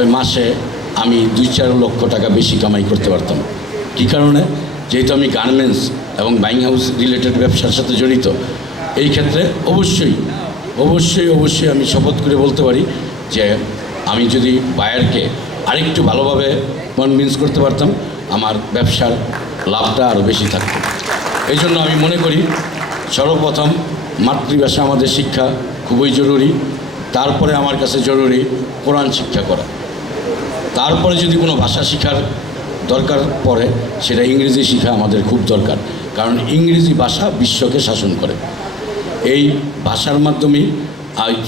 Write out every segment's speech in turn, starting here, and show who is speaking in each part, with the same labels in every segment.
Speaker 1: তবে মাসে আমি দুই চার লক্ষ টাকা বেশি কামাই করতে পারতাম। কী কারণে? যেহেতু আমি গার্মেন্টস এবং বাইং হাউস রিলেটেড ব্যবসার সাথে জড়িত, এই ক্ষেত্রে অবশ্যই অবশ্যই অবশ্যই আমি শপথ করে বলতে পারি যে আমি যদি বায়ারকে আরেকটু ভালোভাবে কনভিন্স করতে পারতাম, আমার ব্যবসার লাভটা আরও বেশি থাকতো। এই জন্য আমি মনে করি সর্বপ্রথম মাতৃভাষা আমাদের শিক্ষা খুবই জরুরি, তারপরে আমার কাছে জরুরি কোরআন শিক্ষা করা। তারপরে যদি কোনো ভাষা শেখার দরকার পড়ে, সেটা ইংরেজি শেখা আমাদের খুব দরকার। কারণ ইংরেজি ভাষা বিশ্বকে শাসন করে। এই ভাষার মাধ্যমেই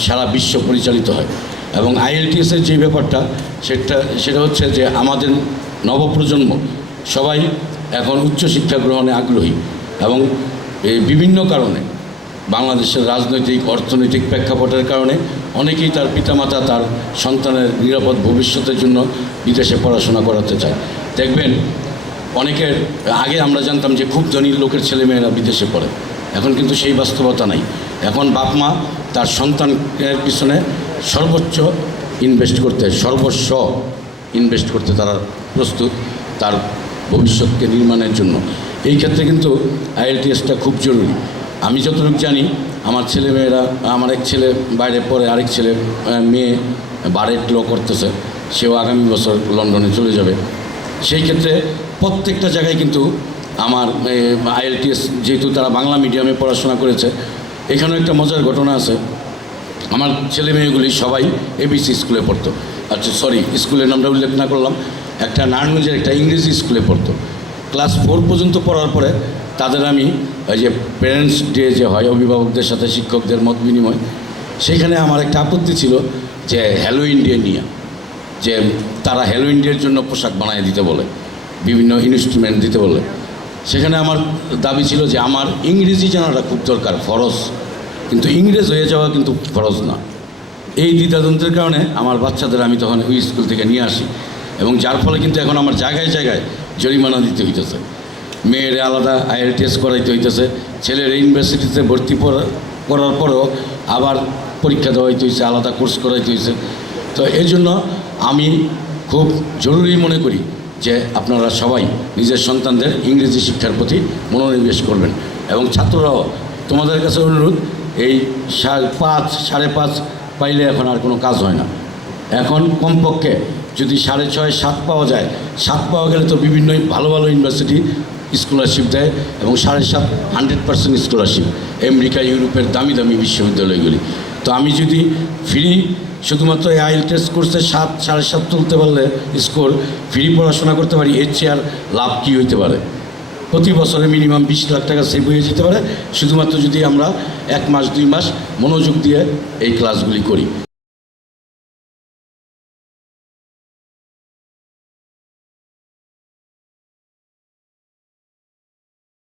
Speaker 1: সারা বিশ্ব পরিচালিত হয়। এবং আইএলটিএসের যে ব্যাপারটা, সেটা সেটা হচ্ছে যে আমাদের নবপ্রজন্ম সবাই এখন উচ্চশিক্ষা গ্রহণে আগ্রহী। এবং বিভিন্ন কারণে বাংলাদেশের রাজনৈতিক, অর্থনৈতিক প্রেক্ষাপটের কারণে অনেকেই তার পিতামাতা, তার সন্তানের নিরাপদ ভবিষ্যতের জন্য বিদেশে পড়াশোনা করাতে চায়। দেখবেন, অনেকের, আগে আমরা জানতাম যে খুব ধনী লোকের ছেলেমেয়েরা বিদেশে পড়ে। এখন কিন্তু সেই বাস্তবতা নাই। এখন বাপ মা তার সন্তানের পিছনে সর্বোচ্চ ইনভেস্ট করতে, সর্বস্ব ইনভেস্ট করতে তারা প্রস্তুত তার ভবিষ্যৎকে নির্মাণের জন্য। এই ক্ষেত্রে কিন্তু আইএলটিএসটা খুব জরুরি। আমি যতটুকু জানি, আমার ছেলেমেয়েরা, আমার এক ছেলে বাইরে পড়ে, আরেক ছেলে মেয়ে বারেট ল করতেছে, সেও আগামী বছর লন্ডনে চলে যাবে। সেই ক্ষেত্রে প্রত্যেকটা জায়গায় কিন্তু আমার আইএলটিএস যেহেতু তারা বাংলা মিডিয়ামে পড়াশোনা করেছে, এখানেও একটা মজার ঘটনা আছে। আমার ছেলে মেয়েগুলি সবাই এবিসি স্কুলে পড়তো। আচ্ছা সরি স্কুলের নামটা উল্লেখ না করলাম। একটা নারায়ণগঞ্জের একটা ইংরেজি স্কুলে পড়তো। ক্লাস ফোর পর্যন্ত পড়ার পরে তাদের আমি ওই যে প্যারেন্টস ডে যে হয়, অভিভাবকদের সাথে শিক্ষকদের মত বিনিময়, সেখানে আমার একটা আপত্তি ছিল যে হ্যালো ইন্ডিয়া নিয়ে, যে তারা হ্যালো ইন্ডিয়ার জন্য পোশাক বানিয়ে দিতে বলে, বিভিন্ন ইনস্ট্রুমেন্ট দিতে বলে। সেখানে আমার দাবি ছিল যে আমার ইংরেজি জানাটা খুব দরকার, ফরজ। কিন্তু ইংরেজ হয়ে যাওয়া কিন্তু ফরজ না। এই দ্বিধাদ্বন্দ্বের কারণে আমার বাচ্চাদের আমি তখন ওই স্কুল থেকে নিয়ে আসি। এবং যার ফলে কিন্তু এখন আমার জায়গায় জায়গায় জরিমানা দিতে হইতেছে। মেয়ের আলাদা আইএলটিএস করাইতে হইতেছে। ছেলের ইউনিভার্সিটিতে ভর্তি করার পরেও আবার পরীক্ষা দেওয়া হইতে হয়েছে আলাদা কোর্স করাইতে হয়েছে তো এই জন্য আমি খুব জরুরি মনে করি যে আপনারা সবাই নিজের সন্তানদের ইংরেজি শিক্ষার প্রতি মনোনিবেশ করবেন। এবং ছাত্ররাও, তোমাদের কাছে অনুরোধ, এই পাঁচ, সাড়ে পাঁচ পাইলে এখন আর কোনো কাজ হয় না। এখন কমপক্ষে যদি সাড়ে ছয়, সাত পাওয়া যায়, সাত পাওয়া গেলে তো বিভিন্ন ভালো ভালো ইউনিভার্সিটি স্কলারশিপ দেয় এবং সাড়ে সাত, হান্ড্রেড পার্সেন্ট স্কলারশিপ আমেরিকা, ইউরোপের দামি দামি বিশ্ববিদ্যালয়গুলি। তো আমি যদি ফ্রি, শুধুমাত্র এই আইএল টেস্ট কোর্সে সাত, সাড়ে সাত তুলতে পারলে স্কোর, ফ্রি পড়াশোনা করতে পারি, এর চেয়ে আর লাভ কী হইতে পারে? প্রতি বছরে মিনিমাম বিশ লাখ টাকা সেভ হয়ে যেতে পারে। শুধুমাত্র যদি আমরা এক মাস, দুই মাস মনোযোগ দিয়ে এই ক্লাসগুলি করি।